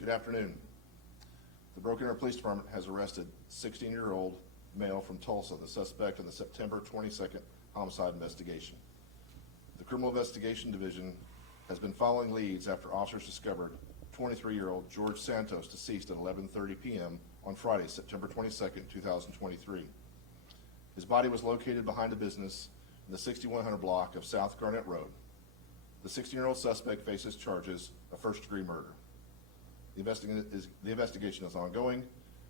Good afternoon. The Broken Arrow Police Department has arrested 16-year-old male from Tulsa, the suspect in the September 22nd homicide investigation. The Criminal Investigation Division has been following leads after officers discovered 23-year-old George Santos deceased at 11:30 p.m. on Friday, September 22nd, 2023. His body was located behind a business in the 6100 block of South Garnett Road. The 16-year-old suspect faces charges of first-degree murder. The investigation is ongoing,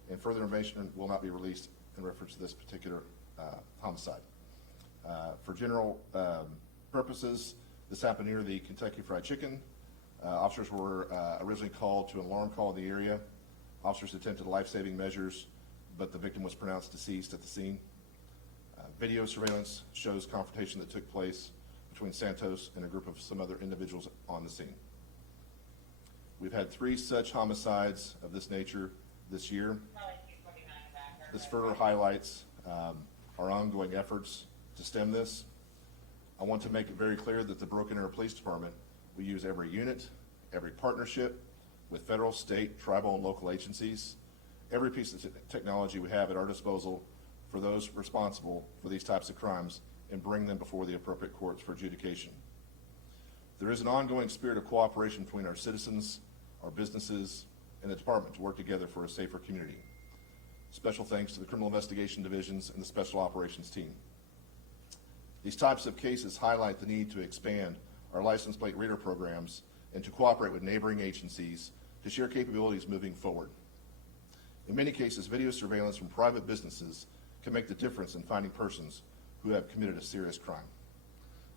and further information will not be released in reference to this particular homicide. For general purposes, this happened near the Kentucky Fried Chicken. Officers were originally called to an alarm call in the area. Officers attempted life-saving measures, but the victim was pronounced deceased at the scene. Video surveillance shows confrontation that took place between Santos and a group of some other individuals on the scene. We've had 3 such homicides of this nature this year. This further highlights our ongoing efforts to stem this. I want to make it very clear that the Broken Arrow Police Department will use every unit, every partnership with federal, state, tribal, and local agencies, every piece of technology we have at our disposal for those responsible for these types of crimes and bring them before the appropriate courts for adjudication. There is an ongoing spirit of cooperation between our citizens, our businesses, and the department to work together for a safer community. Special thanks to the Criminal Investigation Divisions and the Special Operations Team. These types of cases highlight the need to expand our license plate reader programs and to cooperate with neighboring agencies to share capabilities moving forward. In many cases, video surveillance from private businesses can make the difference in finding persons who have committed a serious crime.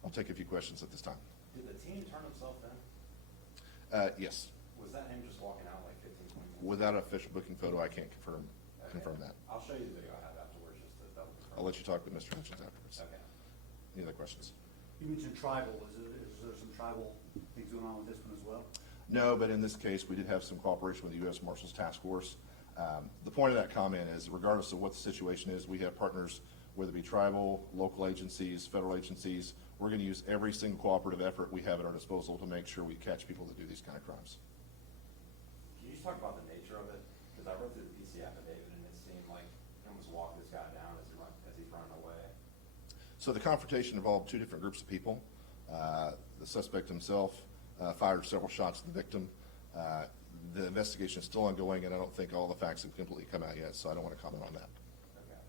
I'll take a few questions at this time. Did the team turn himself in? Yes. Was that him just walking out like 15, 20 minutes? Without an official booking photo, I can't confirm that. I'll show you the video I have afterwards just to double confirm. I'll let you talk with Mr. Hutchins afterwards. Okay. Any other questions? You mentioned tribal. Is there some tribal things going on with this one as well? No, but in this case, we did have some cooperation with the U.S. Marshals Task Force. The point of that comment is, regardless of what the situation is, we have partners, whether it be tribal, local agencies, federal agencies. We're going to use every single cooperative effort we have at our disposal to make sure we catch people that do these kind of crimes. Can you just talk about the nature of it? Because I read through the PC affidavit and it seemed like he almost walked this guy down as he's running away. So the confrontation involved 2 different groups of people. The suspect himself fired several shots at the victim. The investigation is still ongoing, and I don't think all the facts have completely come out yet, so I don't want to comment on that. Okay.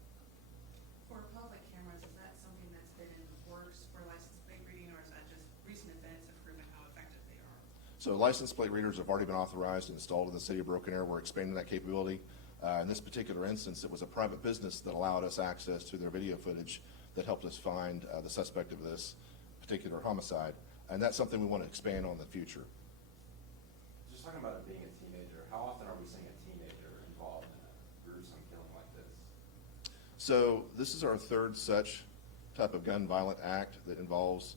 For public cameras, is that something that's been in the works for license plate reading, or is that just recent events have proven how effective they are? So license plate readers have already been authorized and installed in the city of Broken Arrow. We're expanding that capability. In this particular instance, it was a private business that allowed us access to their video footage that helped us find the suspect of this particular homicide, and that's something we want to expand on in the future. Just talking about it being a teenager, how often are we seeing a teenager involved in a gruesome killing like this? So this is our 3rd such type of gun violent act that involves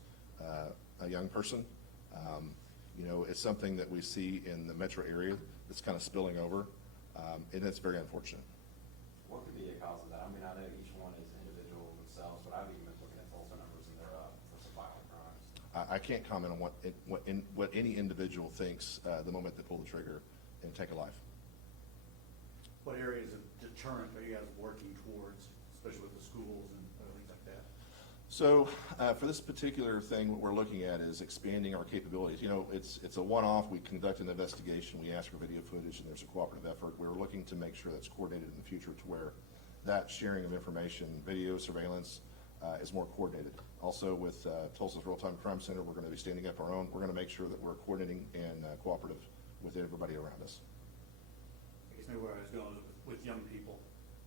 a young person. It's something that we see in the metro area that's kind of spilling over, and it's very unfortunate. What could be a cause of that? I mean, I know each one is individual themselves, but I've even been looking at Tulsa numbers and they're up for some violent crimes. I can't comment on what any individual thinks the moment they pull the trigger and take a life. What areas of deterrent are you guys working towards, especially with the schools and things like that? So for this particular thing, what we're looking at is expanding our capabilities. It's a one-off. We conduct an investigation. We ask for video footage, and there's a cooperative effort. We're looking to make sure that's coordinated in the future to where that sharing of information, video surveillance, is more coordinated. Also with Tulsa's Real-Time Crime Center, we're going to be standing up our own. We're going to make sure that we're coordinating and cooperative with everybody around us. I guess maybe where I was going was with young people,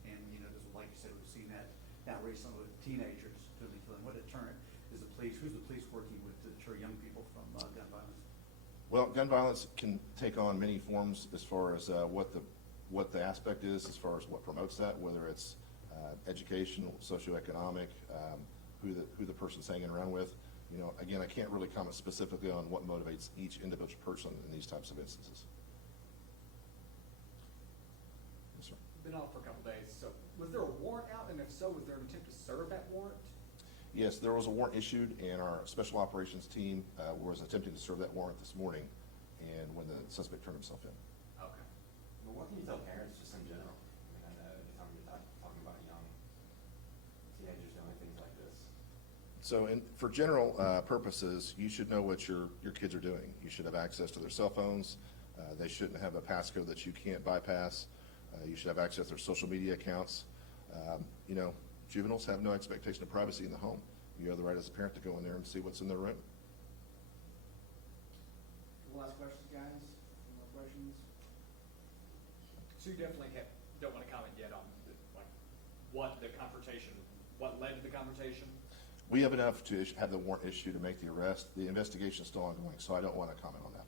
and this, like you said, we've seen that now recently with teenagers doing the killing. What deterrent is who's the police working with to deter young people from gun violence? Well, gun violence can take on many forms as far as what the aspect is, as far as what promotes that, whether it's educational, socioeconomic, who the person's hanging around with. Again, I can't really comment specifically on what motivates each individual person in these types of instances. Yes, sir. Been on for a couple days, so was there a warrant out, and if so, was there an attempt to serve that warrant? Yes, there was a warrant issued, and our special operations team was attempting to serve that warrant this morning, and when the suspect turned himself in. Okay. But what can you tell parents just in general? I mean, I know anytime you're talking about young teenagers doing things like this. So for general purposes, you should know what your kids are doing. You should have access to their cell phones. They shouldn't have a passcode that you can't bypass. You should have access to their social media accounts. You know, juveniles have no expectation of privacy in the home. You have the right as a parent to go in there and see what's in their room. Last questions, guys? Any more questions? So you definitely don't want to comment yet on what the confrontation, what led to the confrontation? We have enough to have the warrant issued to make the arrest. The investigation is still ongoing, so I don't want to comment on that.